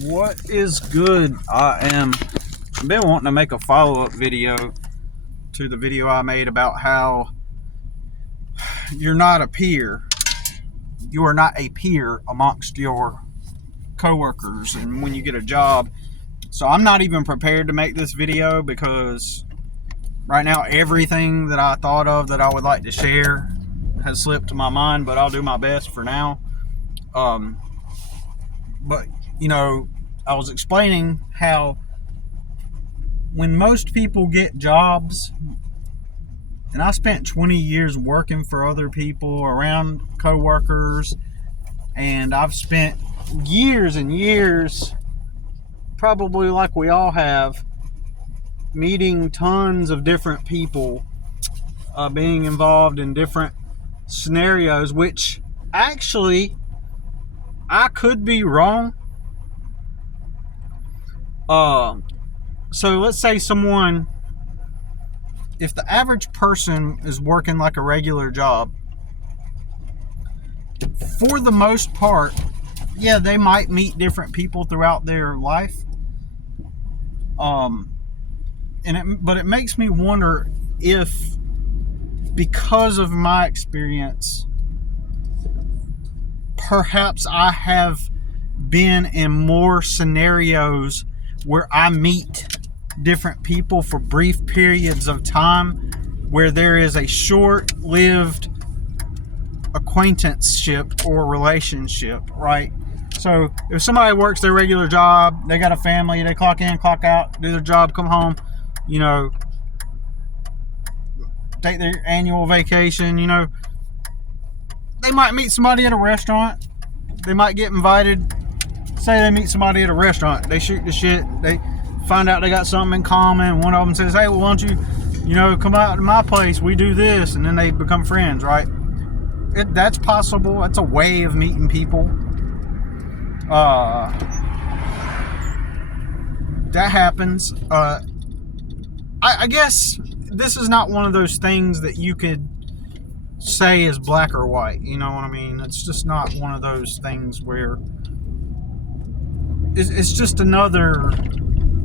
What is good? I've been wanting to make a follow-up video to the video I made about how you're not a peer. You are not a peer amongst your coworkers and when you get a job. So I'm not even prepared to make this video because right now everything that I thought of that I would like to share has slipped my mind, but I'll do my best for now. But you know, I was explaining how when most people get jobs, and I spent 20 years working for other people around coworkers, and I've spent years and years, probably like we all have, meeting tons of different people, being involved in different scenarios, which actually I could be wrong. So let's say if the average person is working like a regular job, for the most part, yeah, they might meet different people throughout their life. But it makes me wonder if, because of my experience, perhaps I have been in more scenarios where I meet different people for brief periods of time, where there is a short-lived acquaintanceship or relationship, right? So if somebody works their regular job, they got a family, they clock in, clock out, do their job, come home, take their annual vacation, they might meet somebody at a restaurant. They might get invited. Say they meet somebody at a restaurant. They shoot the shit. They find out they got something in common. One of them says, hey, well, why don't you, come out to my place. We do this. And then they become friends, right? That's possible. That's a way of meeting people. That happens. I guess this is not one of those things that you could say is black or white. You know what I mean? It's just not one of those things where it's just another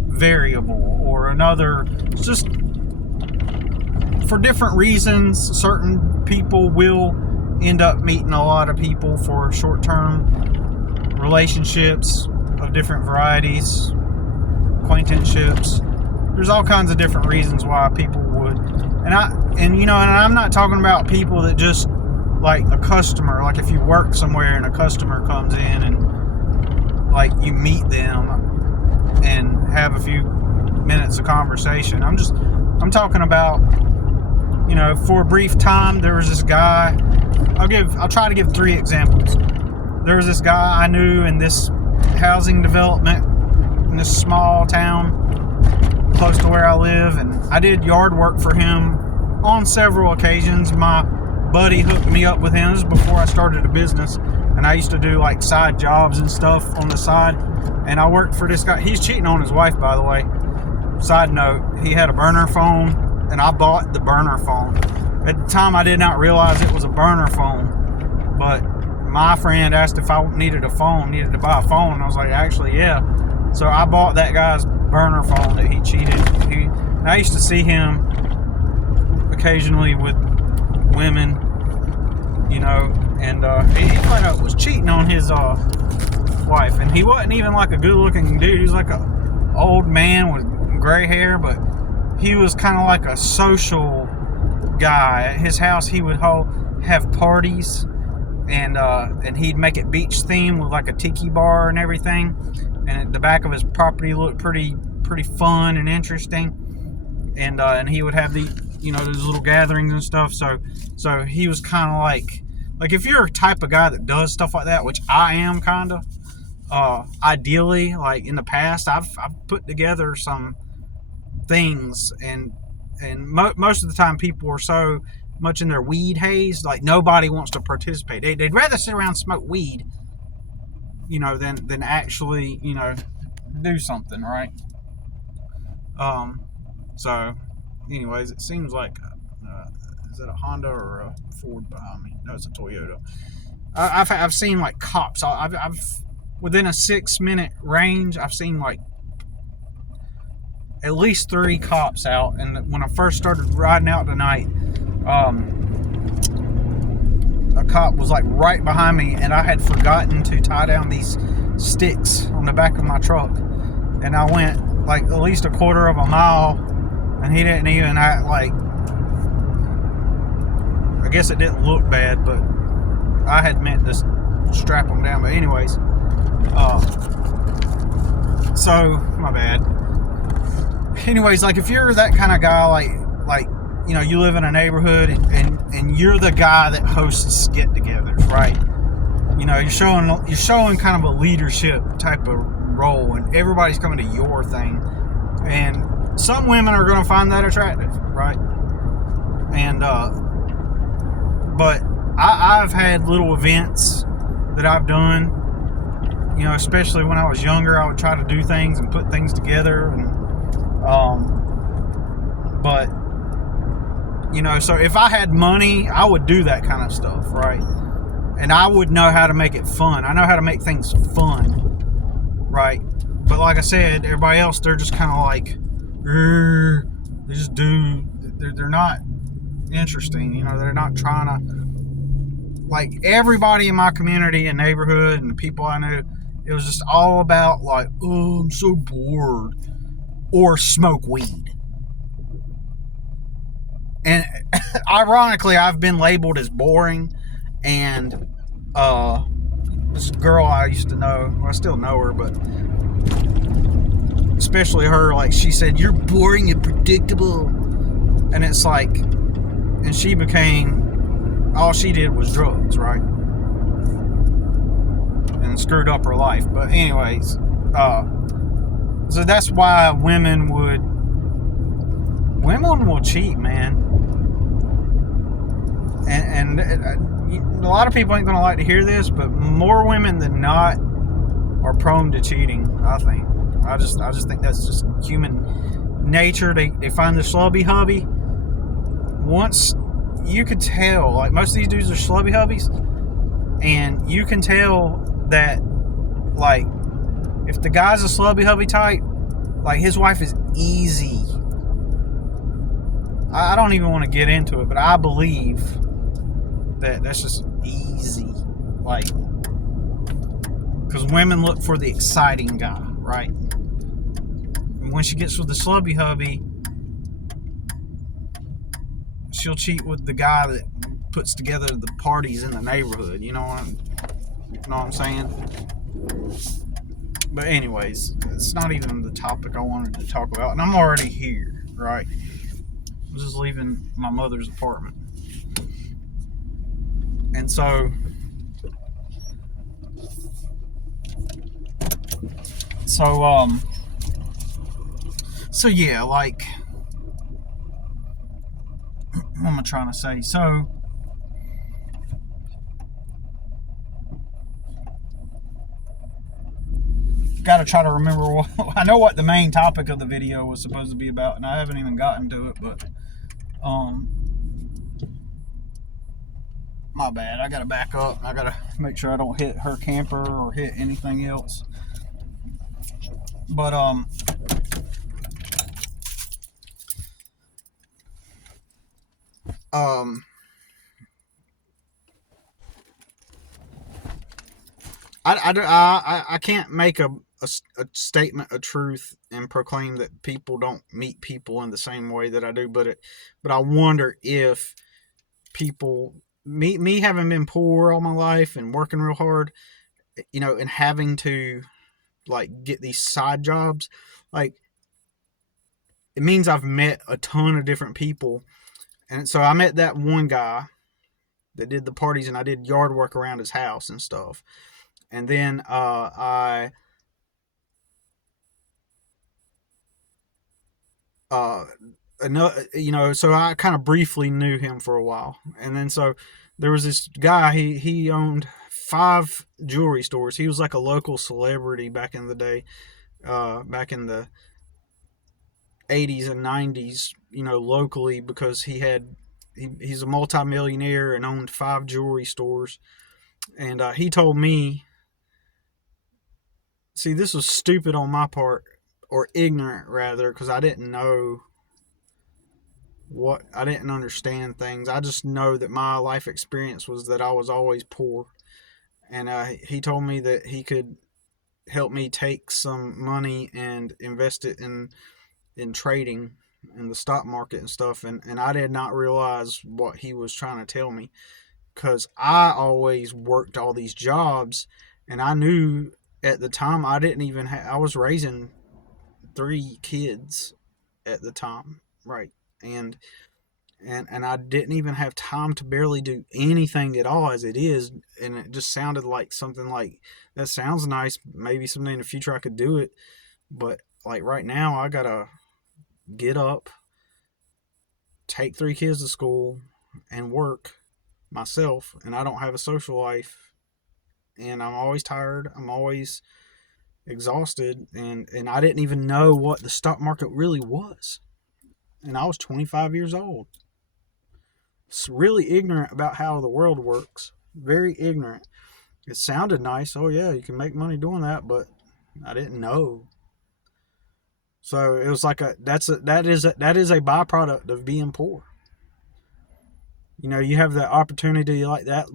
variable or another. It's just for different reasons. Certain people will end up meeting a lot of people for short-term relationships of different varieties, acquaintanceships. There's all kinds of different reasons why people would. And I'm not talking about people that just like a customer. Like if you work somewhere and a customer comes in and like you meet them and have a few minutes of conversation. I'm talking about, for a brief time, there was this guy. I'll try to give 3 examples. There was this guy I knew in this housing development in this small town close to where I live, and I did yard work for him on several occasions. My buddy hooked me up with him. This was before I started a business, and I used to do like side jobs and stuff on the side, and I worked for this guy. He's cheating on his wife, by the way. Side note, he had a burner phone, and I bought the burner phone. At the time, I did not realize it was a burner phone, but my friend asked if I needed to buy a phone, and I was like, actually, yeah. So I bought that guy's burner phone that he cheated. I used to see him occasionally with women, and he flat out was cheating on his wife, and he wasn't even like a good-looking dude. He was like a old man with gray hair, but he was kind of like a social guy. At his house, he would have parties, and he'd make it beach themed with like a tiki bar and everything. And at the back of his property looked pretty fun and interesting. And he would have those little gatherings and stuff. So he was kind of like if you're a type of guy that does stuff like that, which I am kind of. Ideally, like in the past, I've put together some things, and most of the time people are so much in their weed haze, like nobody wants to participate. They'd rather sit around and smoke weed, than actually, do something, right? So anyways, it seems like is it a Honda or a Ford behind me? No, it's a Toyota. I've seen like cops. I've within a 6-minute range, I've seen like at least 3 cops out. And when I first started riding out tonight, a cop was like right behind me, and I had forgotten to tie down these sticks on the back of my truck, and I went like at least a quarter of a mile, and he didn't even act like, I guess it didn't look bad, but I had meant to strap them down. But anyways, so my bad. Anyways, like if you're that kind of guy, like you know, you live in a neighborhood and you're the guy that hosts get-togethers, right? You know, you're showing kind of a leadership type of role, and everybody's coming to your thing, and some women are going to find that attractive, right? And but I've had little events that I've done, you know, especially when I was younger. I would try to do things and put things together, and but you know, so if I had money, I would do that kind of stuff, right? And I would know how to make it fun. I know how to make things fun, right? But like I said, everybody else, they're just kind of like, they just do. They're not interesting, you know. They're not trying to, like, everybody in my community and neighborhood and the people I knew, it was just all about like, oh, I'm so bored, or smoke weed. And ironically, I've been labeled as boring. And this girl I used to know, well, I still know her, but especially her, like, she said, "You're boring and predictable." And it's like, and she became, all she did was drugs, right? And screwed up her life. But anyways, so that's why women will cheat, man. And a lot of people ain't gonna like to hear this, but more women than not are prone to cheating. I think. I just think that's just human nature. They find the schlubby hubby. Once you could tell, like, most of these dudes are schlubby hubbies, and you can tell that, like, if the guy's a schlubby hubby type, like, his wife is easy. I don't even want to get into it, but I believe that's just easy, like, because women look for the exciting guy, right? And when she gets with the slubby hubby, she'll cheat with the guy that puts together the parties in the neighborhood. You know what I'm saying? But anyways, it's not even the topic I wanted to talk about, and I'm already here, right? I'm just leaving my mother's apartment. And so yeah, like, what am I trying to say? So got to try to remember what, I know what the main topic of the video was supposed to be about, and I haven't even gotten to it, but my bad. I gotta back up. I gotta make sure I don't hit her camper or hit anything else. But I can't make a statement of truth and proclaim that people don't meet people in the same way that I do, but I wonder if people, me having been poor all my life and working real hard, you know, and having to, like, get these side jobs, like, it means I've met a ton of different people. And so I met that one guy that did the parties, and I did yard work around his house and stuff. And then I you know, so I kind of briefly knew him for a while. And then so there was this guy, he owned 5 jewelry stores. He was like a local celebrity back in the day, back in the 80s and 90s, you know, locally, because he's a multimillionaire and owned 5 jewelry stores. And he told me see, this was stupid on my part, or ignorant rather, because I didn't know I didn't understand things. I just know that my life experience was that I was always poor. And he told me that he could help me take some money and invest it in trading in the stock market and stuff. And I did not realize what he was trying to tell me, because I always worked all these jobs, and I knew at the time I didn't even I was raising 3 kids at the time, right? And and I didn't even have time to barely do anything at all as it is. And it just sounded like something like, that sounds nice. Maybe someday in the future I could do it. But like right now, I gotta get up, take 3 kids to school, and work myself. And I don't have a social life. And I'm always tired. I'm always exhausted. And I didn't even know what the stock market really was. And I was 25 years old. It's really ignorant about how the world works. Very ignorant. It sounded nice. Oh yeah, you can make money doing that, but I didn't know. So it was like that is a byproduct of being poor. You know, you have that opportunity like that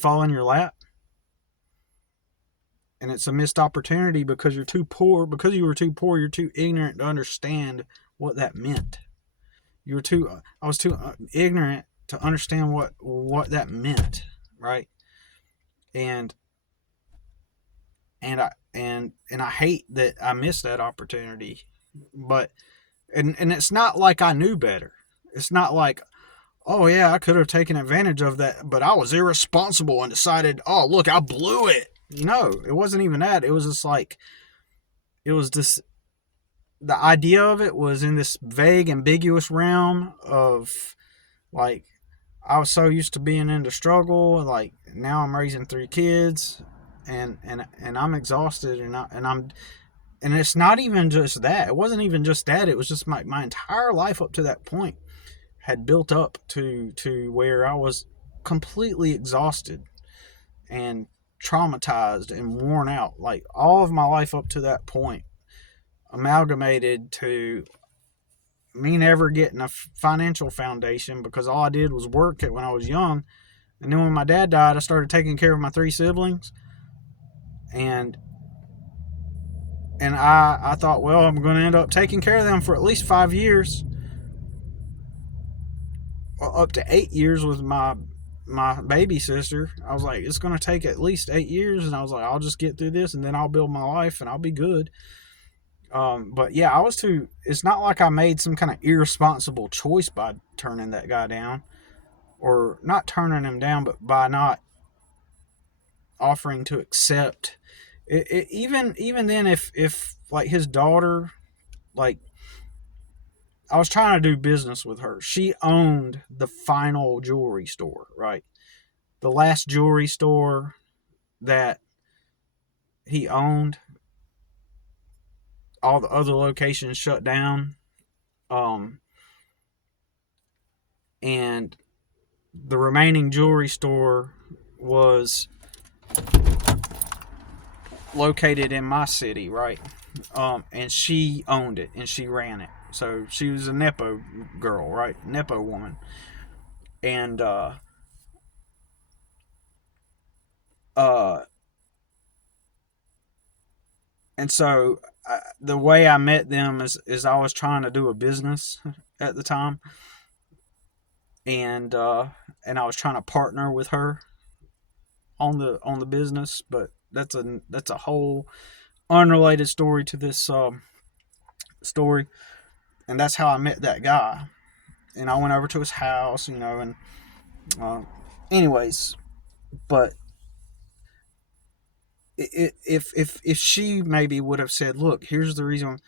fall in your lap, and it's a missed opportunity because you're too poor. Because you were too poor, you're too ignorant to understand what that meant. I was too ignorant to understand what that meant, right? And I hate that I missed that opportunity. But and it's not like I knew better. It's not like, oh yeah, I could have taken advantage of that, but I was irresponsible and decided, oh look, I blew it. No, it wasn't even that. It was just like, it was this, the idea of it was in this vague, ambiguous realm of like, I was so used to being in the struggle, like now I'm raising 3 kids, and I'm exhausted, and it's not even just that. It wasn't even just that. It was just my entire life up to that point had built up to where I was completely exhausted and traumatized and worn out. Like all of my life up to that point amalgamated to me never getting a financial foundation, because all I did was work it when I was young. And then when my dad died, I started taking care of my 3 siblings. And I thought, well, I'm going to end up taking care of them for at least 5 years, up to 8 years with my baby sister. I was like, it's going to take at least 8 years, and I was like, I'll just get through this, and then I'll build my life, and I'll be good. But yeah, I was too. It's not like I made some kind of irresponsible choice by turning that guy down, or not turning him down, but by not offering to accept. Even then, if like his daughter, like I was trying to do business with her. She owned the final jewelry store, right? The last jewelry store that he owned, all the other locations shut down. Um, and the remaining jewelry store was located in my city, right? And she owned it and she ran it. So she was a Nepo girl, right? Nepo woman. And uh and so the way I met them is I was trying to do a business at the time, and I was trying to partner with her on the business, but that's a whole unrelated story to this story. And that's how I met that guy. And I went over to his house, and uh, anyways, but if she maybe would have said, look, here's the reason,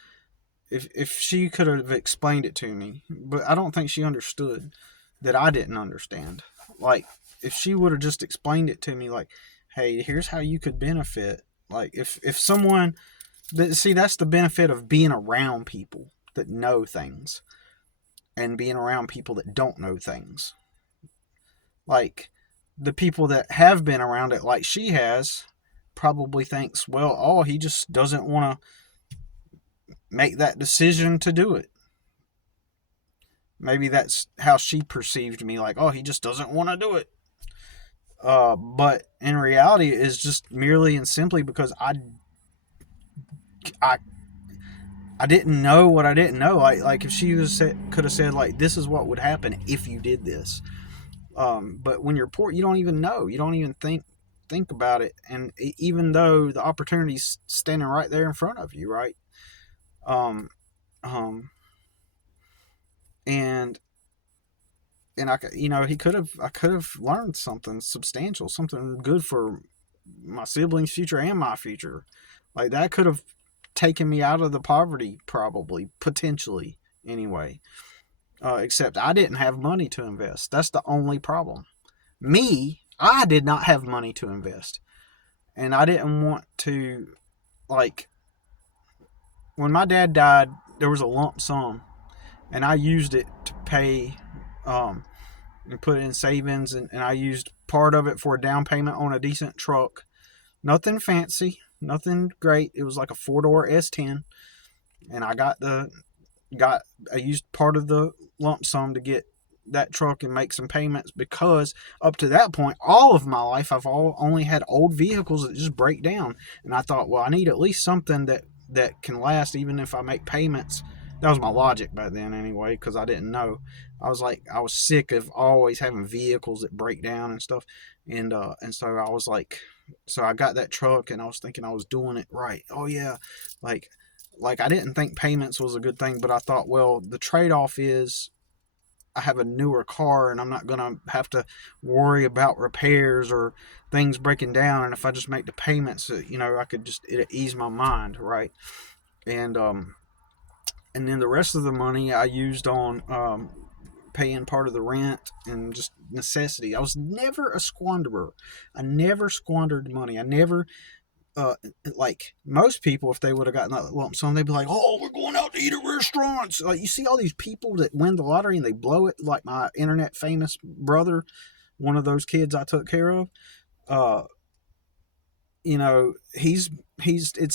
if she could have explained it to me, but I don't think she understood that I didn't understand. Like, if she would have just explained it to me, like, hey, here's how you could benefit. Like, if someone, see, that's the benefit of being around people that know things and being around people that don't know things. Like, the people that have been around it, like she has, probably thinks, well, oh, he just doesn't want to make that decision to do it. Maybe that's how she perceived me, like, oh, he just doesn't want to do it. But in reality, it's just merely and simply because I I didn't know what I didn't know. Like if she could have said, like, this is what would happen if you did this. But when you're poor, you don't even know. You don't even think about it. And even though the opportunity's standing right there in front of you, right? Um, um, and I could have learned something substantial, something good for my siblings' future and my future. Like that could have taken me out of the poverty, probably, potentially, anyway. Except I didn't have money to invest. That's the only problem. I did not have money to invest. And I didn't want to, like, when my dad died, there was a lump sum. And I used it to pay, and put it in savings. And I used part of it for a down payment on a decent truck. Nothing fancy, nothing great. It was like a 4-door S10. And I used part of the lump sum to get that truck and make some payments, because up to that point, all of my life, I've only had old vehicles that just break down. And I thought, well, I need at least something that can last even if I make payments. That was my logic back then anyway, because I didn't know. I was sick of always having vehicles that break down and stuff. And so I was like, so I got that truck and I was thinking I was doing it right. Oh yeah. Like I didn't think payments was a good thing, but I thought, well, the trade-off is I have a newer car and I'm not going to have to worry about repairs or things breaking down. And if I just make the payments, I could just ease my mind, right? And then the rest of the money I used on paying part of the rent and just necessity. I was never a squanderer. I never squandered money. I never like most people, if they would have gotten that lump sum, they'd be like, oh, we're going out to eat at restaurants. Like, you see all these people that win the lottery and they blow it, like my internet famous brother, one of those kids I took care of. It's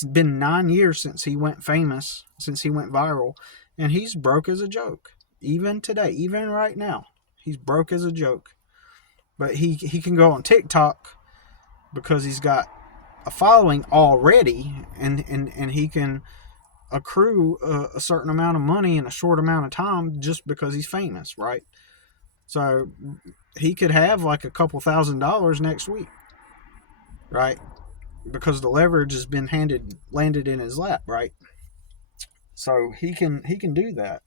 been 9 years since he went famous, since he went viral, and he's broke as a joke. Even today, even right now, he's broke as a joke. But he can go on TikTok because he's got a following already, and he can accrue a certain amount of money in a short amount of time just because he's famous, right? So he could have like a couple $1,000s next week, right? Because the leverage has been landed in his lap, right? So he can do that,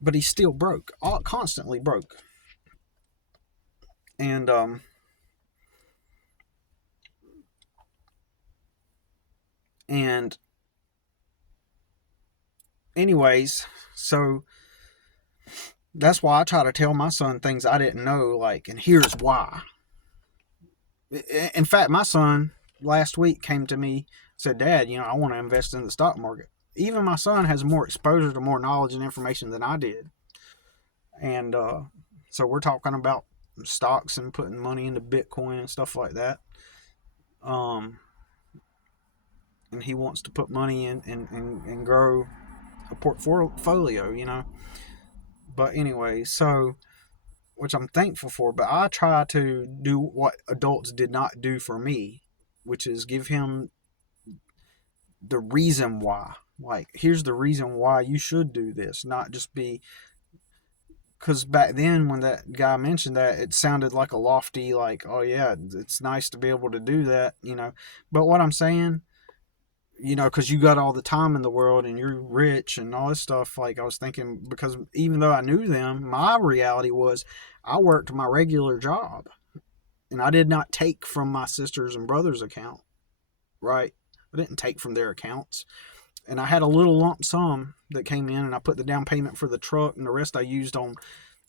but he's still broke, constantly broke. And anyways, so that's why I try to tell my son things I didn't know, like, and here's why. In fact, my son last week came to me, said, Dad, I want to invest in the stock market. Even my son has more exposure to more knowledge and information than I did. And so we're talking about stocks and putting money into Bitcoin and stuff like that. And he wants to put money in and grow a portfolio, But anyway, so, which I'm thankful for, but I try to do what adults did not do for me, which is give him the reason why. Like, here's the reason why you should do this, not just be, because back then when that guy mentioned that, it sounded like a lofty, like, oh yeah, it's nice to be able to do that, But what I'm saying, because you got all the time in the world and you're rich and all this stuff. Like, I was thinking, because even though I knew them, my reality was I worked my regular job and I did not take from my sisters and brothers' account, right? I didn't take from their accounts. And I had a little lump sum that came in, and I put the down payment for the truck, and the rest I used on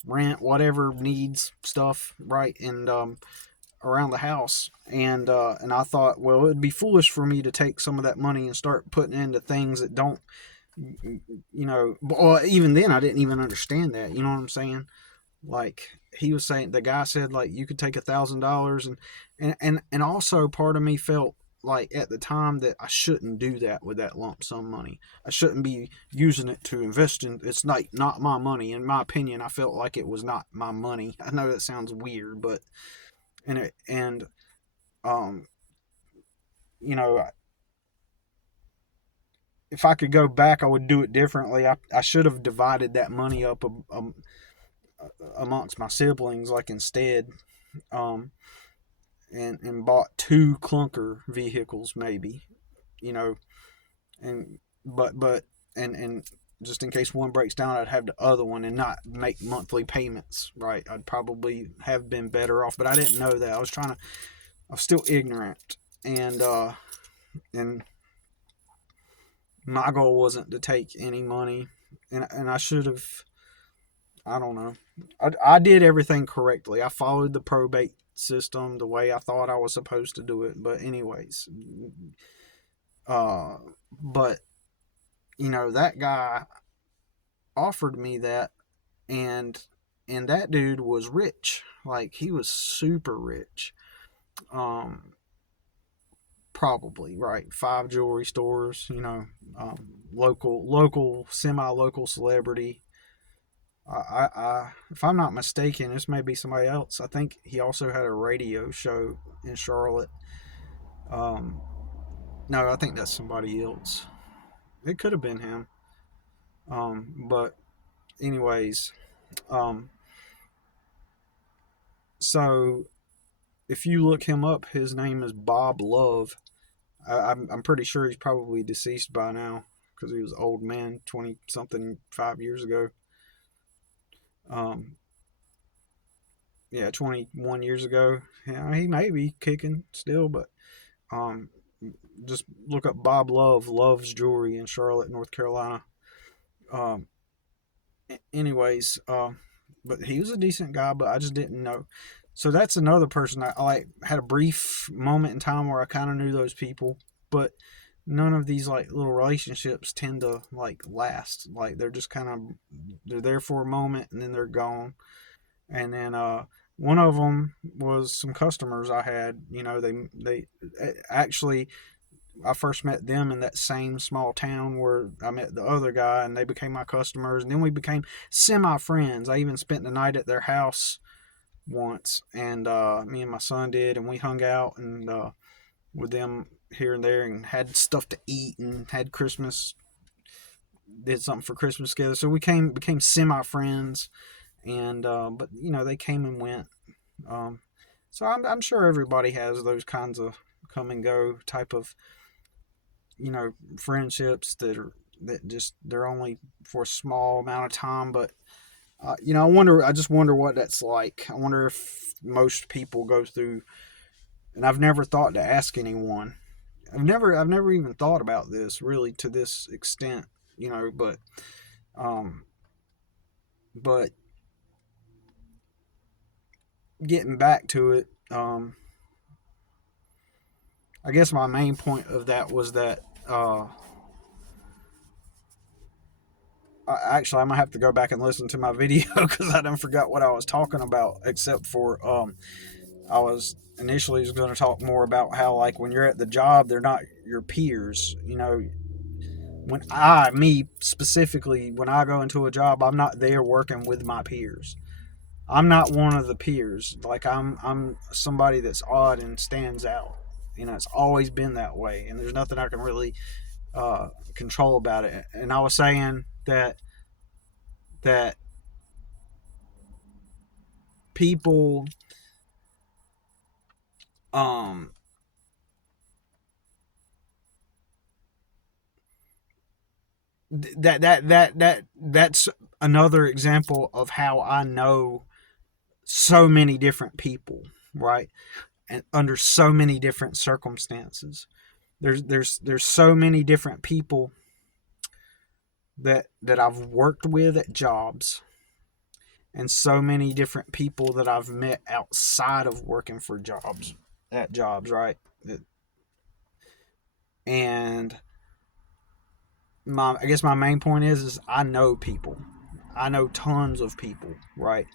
rent, whatever needs stuff, right? And around the house, and I thought, well, it'd be foolish for me to take some of that money and start putting into things that don't, well, even then I didn't even understand that, you know what I'm saying? Like, he was saying, the guy said like you could take $1,000, and also part of me felt like at the time that I shouldn't do that with that lump sum money. I shouldn't be using it to invest in. It's not my money. In my opinion, I felt like it was not my money. I know that sounds weird, but and um you know, if I could go back, I would do it differently. I should have divided that money up amongst my siblings, like instead, um, and bought two clunker vehicles, maybe, you know, and but and just in case one breaks down, I'd have the other one and not make monthly payments, right? I'd probably have been better off, but I didn't know that. I was still ignorant, and my goal wasn't to take any money, and I should have. I don't know. I did everything correctly. I followed the probate system the way I thought I was supposed to do it. But anyways, uh, but that guy offered me that, and that dude was rich. Like, he was super rich. Um, Probably right. 5 jewelry stores. Local, semi-local celebrity. If I'm not mistaken, this may be somebody else. I think he also had a radio show in Charlotte. Um, no, I think that's somebody else. It could have been him. But anyways, um, so if you look him up, his name is Bob Love. I'm pretty sure he's probably deceased by now because he was an old man, 20 something 5 years ago. Um, yeah, 21 years ago. Yeah, he may be kicking still, but um, just look up Bob Love, Love's Jewelry in Charlotte, North Carolina. Um, anyways, but he was a decent guy, but I just didn't know. So that's another person I like had a brief moment in time where I kind of knew those people, but none of these like little relationships tend to like last. Like, they're just kind of, they're there for a moment and then they're gone. And then one of them was some customers I had. They actually, I first met them in that same small town where I met the other guy, and they became my customers, and then we became semi friends. I even spent the night at their house once, and me and my son did, and we hung out and with them here and there, and had stuff to eat, and had Christmas, did something for Christmas together. So we became semi friends, and but they came and went. Um, so I'm sure everybody has those kinds of come and go type of friendships that just they're only for a small amount of time. But I just wonder what that's like. I wonder if most people go through, and I've never thought to ask anyone. I've never even thought about this really to this extent, um, but getting back to it, I guess my main point of that was that actually, I'm gonna have to go back and listen to my video because I done forgot what I was talking about. Except for I was initially just going to talk more about how, like, when you're at the job, they're not your peers. Me specifically, when I go into a job, I'm not there working with my peers. I'm not one of the peers. Like, I'm somebody that's odd and stands out. It's always been that way, and there's nothing I can really control about it. And I was saying that people um that's another example of how I know so many different people, right? And under so many different circumstances. There's so many different people that I've worked with at jobs, and so many different people that I've met outside of working for jobs, at jobs, right? And I guess my main point is I know people. I know tons of people, right?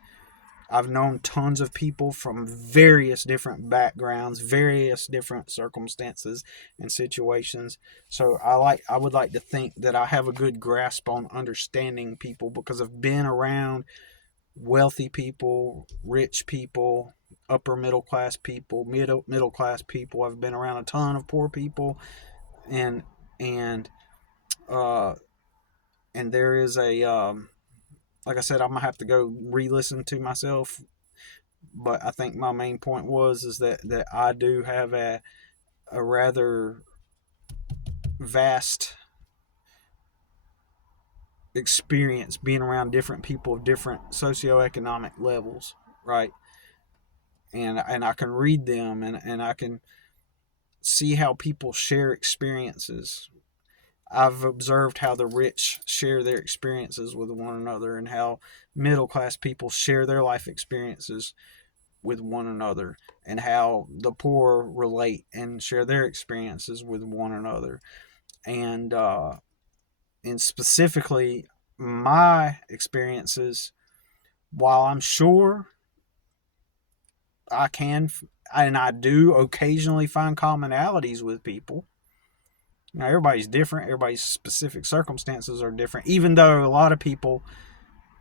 I've known tons of people from various different backgrounds, various different circumstances and situations. So I would like to think that I have a good grasp on understanding people because I've been around wealthy people, rich people, upper middle class people, middle class people. I've been around a ton of poor people, and and uh and there is a like I said, I'm gonna have to go re-listen to myself. But I think my main point is that I do have a rather vast experience being around different people of different socioeconomic levels, right? And I can read them, and I can see how people share experiences. I've observed how the rich share their experiences with one another, and how middle class people share their life experiences with one another, and how the poor relate and share their experiences with one another. And specifically my experiences, while I'm sure I can and I do occasionally find commonalities with people. Now, everybody's different. Everybody's specific circumstances are different. Even though a lot of people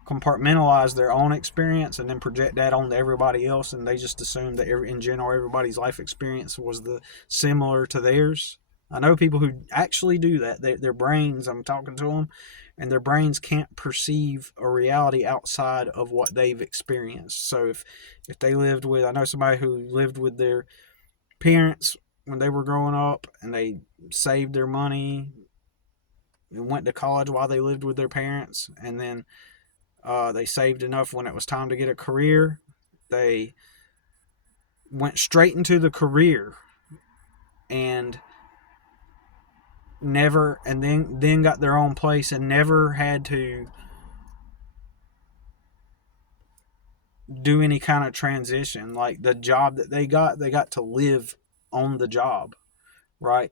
compartmentalize their own experience and then project that onto everybody else, and they just assume that in general everybody's life experience was similar to theirs. I know people who actually do that. Their brains, I'm talking to them, and their brains can't perceive a reality outside of what they've experienced. So if they lived with, I know somebody who lived with their parents when they were growing up, and they saved their money and went to college while they lived with their parents, and then they saved enough when it was time to get a career. They went straight into the career and then got their own place and never had to do any kind of transition. Like the job that they got to live on the job, right?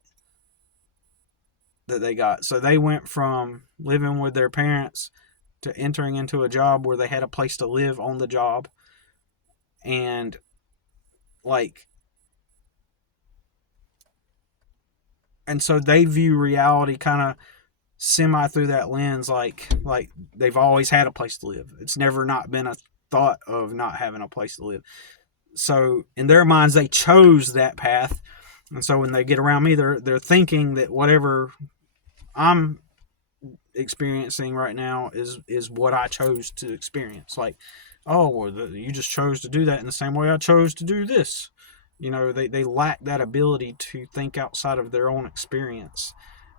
That they got. So they went from living with their parents to entering into a job where they had a place to live on the job. And like, and so they view reality kind of semi through that lens, like they've always had a place to live. It's never not been a thought of not having a place to live. So in their minds, they chose that path. And so when they get around me, they're thinking that whatever I'm experiencing right now is what I chose to experience. Like, oh, well, you just chose to do that in the same way I chose to do this. They lack that ability to think outside of their own experience,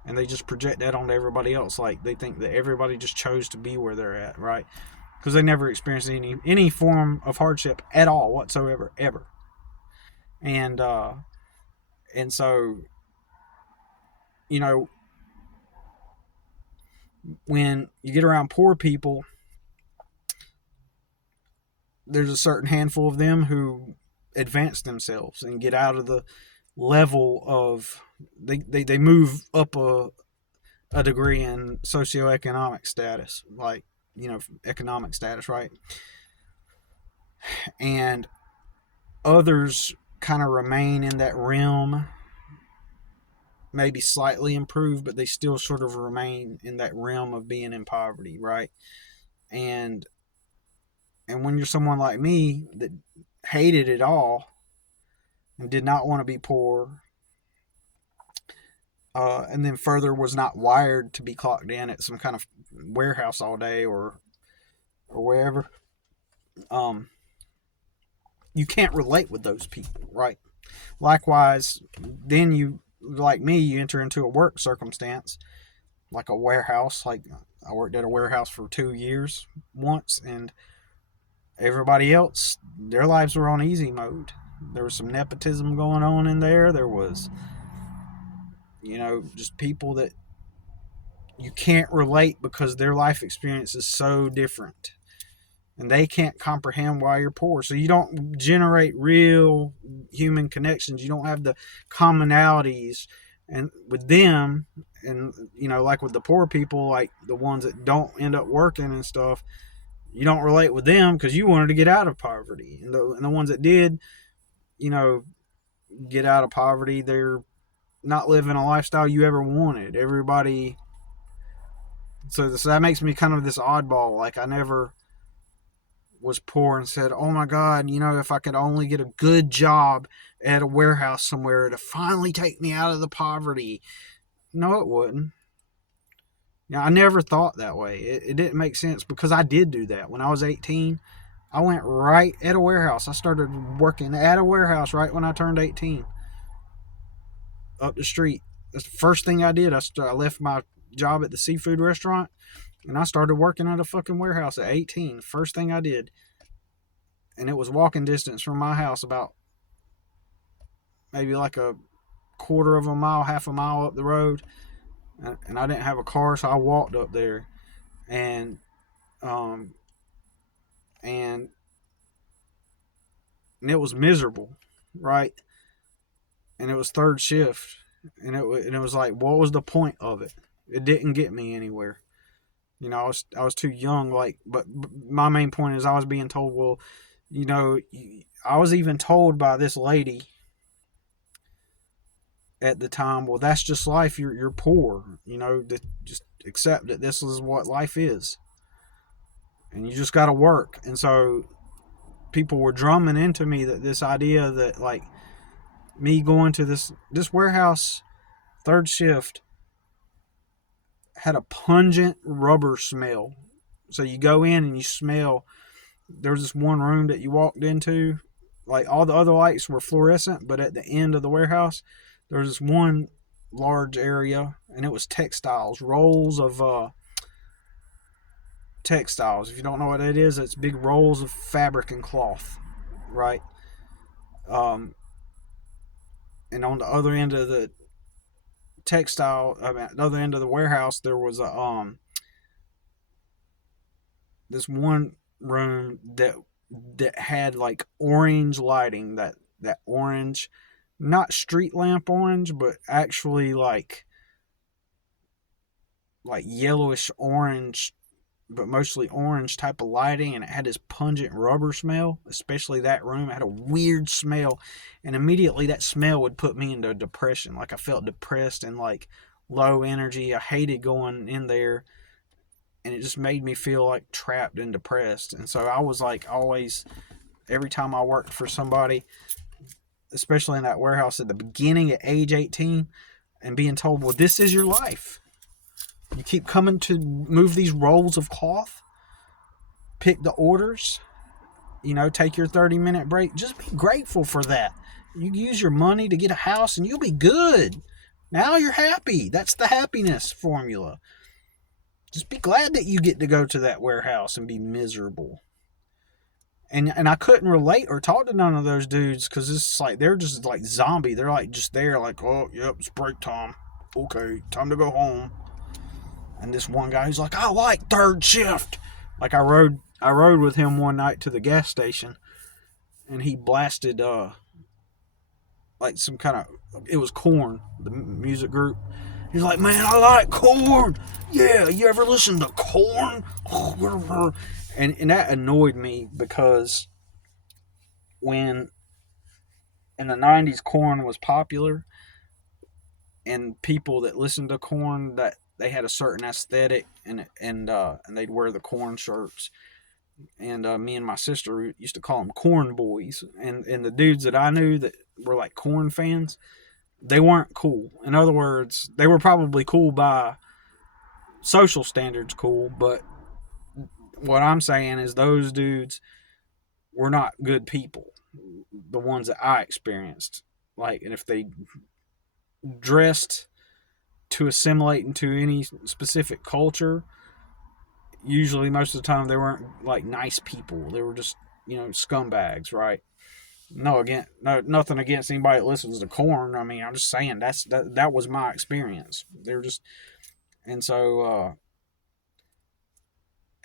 and they just project that onto everybody else. Like, they think that everybody just chose to be where they're at, right? Because they never experienced any form of hardship at all whatsoever, ever. And so, you know, when you get around poor people, there's a certain handful of them who advance themselves and get out of the level of they move up a degree in socioeconomic status, like, economic status, right? And others kind of remain in that realm, maybe slightly improved, but they still sort of remain in that realm of being in poverty, right? And when you're someone like me that hated it all and did not want to be poor, and then further was not wired to be clocked in at some kind of warehouse all day or wherever, you can't relate with those people, right? Likewise, then you, like me, you enter into a work circumstance like a warehouse. Like, I worked at a warehouse for 2 years once, and everybody else, their lives were on easy mode. There was some nepotism going on in there. There was, just people that you can't relate because their life experience is so different. And they can't comprehend why you're poor. So you don't generate real human connections. You don't have the commonalities and with them. And, like with the poor people, like the ones that don't end up working and stuff, you don't relate with them because you wanted to get out of poverty. And the ones that did, you know, get out of poverty, they're not living a lifestyle you ever wanted. Everybody, so that makes me kind of this oddball. Like, I never was poor and said, oh my God, you know, if I could only get a good job at a warehouse somewhere to finally take me out of the poverty. No, it wouldn't. I never thought that way. It didn't make sense because I did do that. When I was 18, I went right at a warehouse. I started working at a warehouse right when I turned 18, up the street. That's the first thing I did. I left my job at the seafood restaurant and I started working at a fucking warehouse at 18. First thing I did. And it was walking distance from my house, about maybe like a quarter of a mile, half a mile up the road. And I didn't have a car, so I walked up there. And um, and it was miserable, right? And it was third shift, and it was like, what was the point of it? It didn't get me anywhere. You know, I was too young. Like, but my main point is I was being told, well, you know, I was even told by this lady at the time, well, that's just life. You're poor. You know, just accept that this is what life is, and you just got to work. And so people were drumming into me that this idea that, like, me going to this warehouse third shift had a pungent rubber smell. So you go in and you smell. There was this one room that you walked into, like all the other lights were fluorescent, but at the end of the warehouse there was this one large area, and it was textiles, rolls of textiles. If you don't know what it is, it's big rolls of fabric and cloth, right? um and on the other end of the the other end of the warehouse, there was a this one room that had like orange lighting, that orange, not street lamp orange, but actually like yellowish orange, but mostly orange type of lighting, and it had this pungent rubber smell. Especially that room, it had a weird smell, and immediately that smell would put me into depression. Like, I felt depressed and like low energy. I hated going in there, and it just made me feel like trapped and depressed. And so I was like, always, every time I worked for somebody, especially in that warehouse at the beginning at age 18, and being told, well, this is your life. You keep coming to move these rolls of cloth, pick the orders, you know, take your 30-minute break. Just be grateful for that. You use your money to get a house and you'll be good. Now you're happy. That's the happiness formula. Just be glad that you get to go to that warehouse and be miserable. And I couldn't relate or talk to none of those dudes because it's like they're just like zombie. They're like just there, like, oh, yep, it's break time. Okay, time to go home. And this one guy who's like, I like third shift. Like, I rode with him one night to the gas station, and he blasted like some kind of, it was Korn, the music group. He's like, man, I like Korn. Yeah, you ever listen to Korn? And that annoyed me because when in the 90s Korn was popular, and people that listened to Korn, that they had a certain aesthetic, and they'd wear the Korn shirts. And me and my sister used to call them Korn boys. And the dudes that I knew that were like Korn fans, they weren't cool. In other words, they were probably cool by social standards, cool, but what I'm saying is those dudes were not good people. The ones that I experienced, like, and if they dressed to assimilate into any specific culture, usually most of the time they weren't like nice people. They were just, you know, scumbags, right? No, nothing against anybody that listens to Korn. I mean, I'm just saying that was my experience. They were just, and so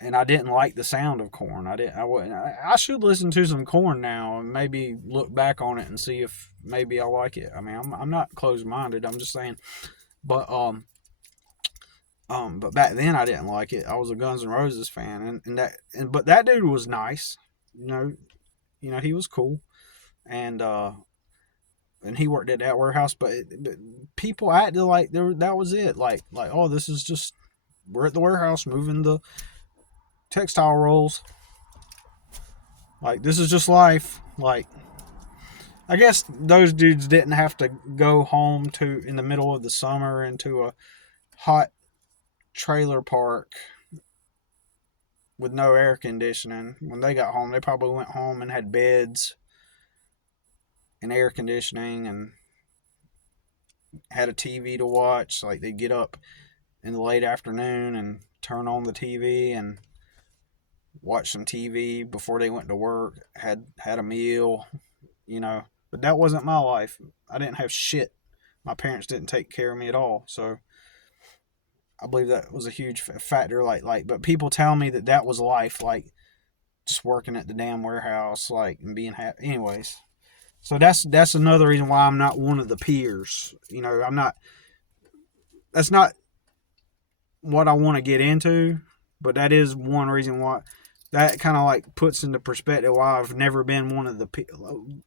and I didn't like the sound of Korn. I should listen to some Korn now and maybe look back on it and see if maybe I like it. I mean, I'm not closed minded. I'm just saying, but But back then I didn't like it. I was a Guns N' Roses fan, but that dude was nice. You know, he was cool, and he worked at that warehouse. But people acted like that was it. Like oh, this is just, we're at the warehouse moving the textile rolls. Like this is just life. Like I guess those dudes didn't have to go home to in the middle of the summer into a hot trailer park with no air conditioning. When they got home, they probably went home and had beds and air conditioning and had a TV to watch. Like they'd get up in the late afternoon and turn on the TV and watch some TV before they went to work. Had a meal, you know. But that wasn't my life. I didn't have shit. My parents didn't take care of me at all. So I believe that was a huge factor. But people tell me that was life. Like just working at the damn warehouse, like, and being happy. Anyways, so that's another reason why I'm not one of the peers. You know, I'm not. That's not what I want to get into, but that is one reason why. That kind of like puts into perspective why I've never been one of the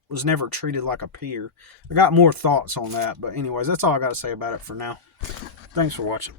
was never treated like a peer. I got more thoughts on that, but anyways, that's all I got to say about it for now. Thanks for watching.